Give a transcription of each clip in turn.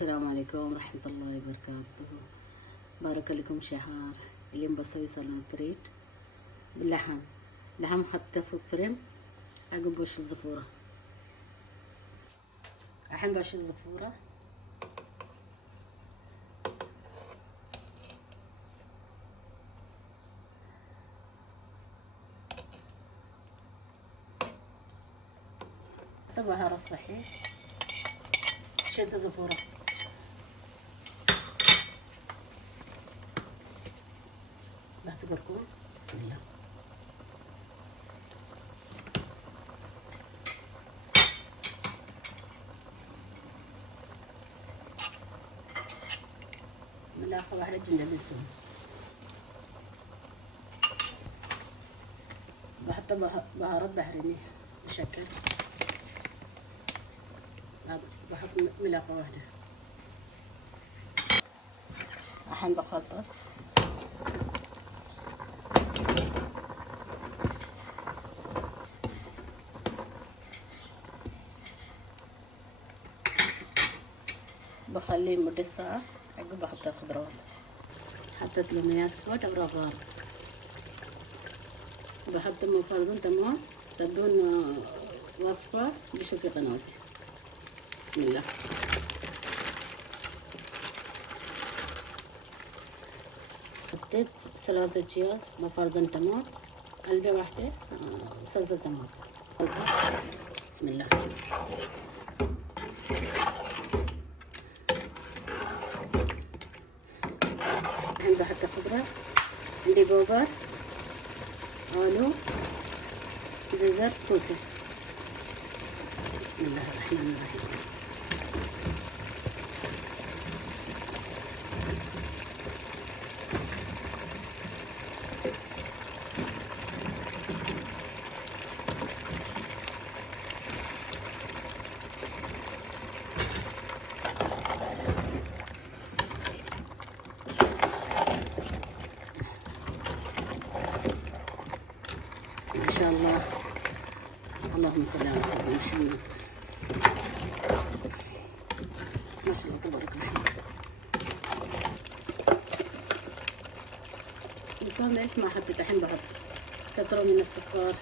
السلام عليكم ورحمة الله وبركاته. بارك لكم شهر. اليوم بسوي سلطة ريد باللحم. لحم خطفه بفرن. عقب بشيل زفورة. الحين بشيل زفورة. بهار الصحي. شلت زفورة. بعتبركم بسم الله. ملاحة واحدة جندلسون. بحط بهارات بحرينية بشكل. بحط ملاحة واحدة. الحين بخلطه. بخليه لمدة ساعة. عقب بحط الخضروات. حطيت له مياه اسود او رغار. بحط مفرزن تمام بدون وصفة بشوف في قناتي. بسم الله. حطيت 3 أكياس مفرزن تمام. علبة واحدة صلصة تمام. بسم الله. الحين بحط خضرة. عندي بوغر، آلو، جزر، كوسة. بسم الله الرحمن الرحيم. ما شاء الله. اللهم صل على سيدنا محمد. ما شاء الله تبارك الرحمن. بس ملح ما حطيت. الحين بحط كترة من السكر.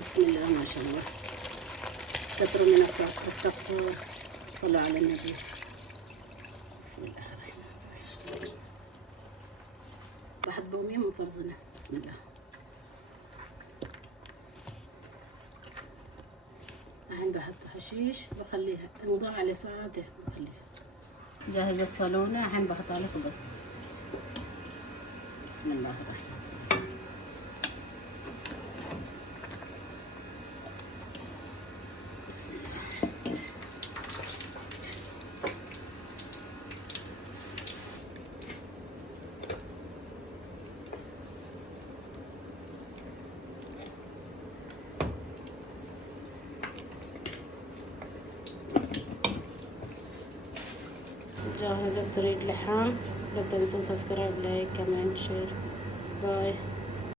بسم الله ما شاء الله. كترة من السكر. صلوا على النبي. بسم الله الرحمن الرحيم. بحط بومية مفرزنة. بسم الله. الحين بحط حشيش بخليها انضع على ساعته بخليها. جاهز الصالونة. الحين بحط عليه خبز. بسم الله الرحمن الرحيم. بسم الله. جاهز الطريق لحم. لا تنسوا سبسكرايب، لايك، كومنت، شير. باي.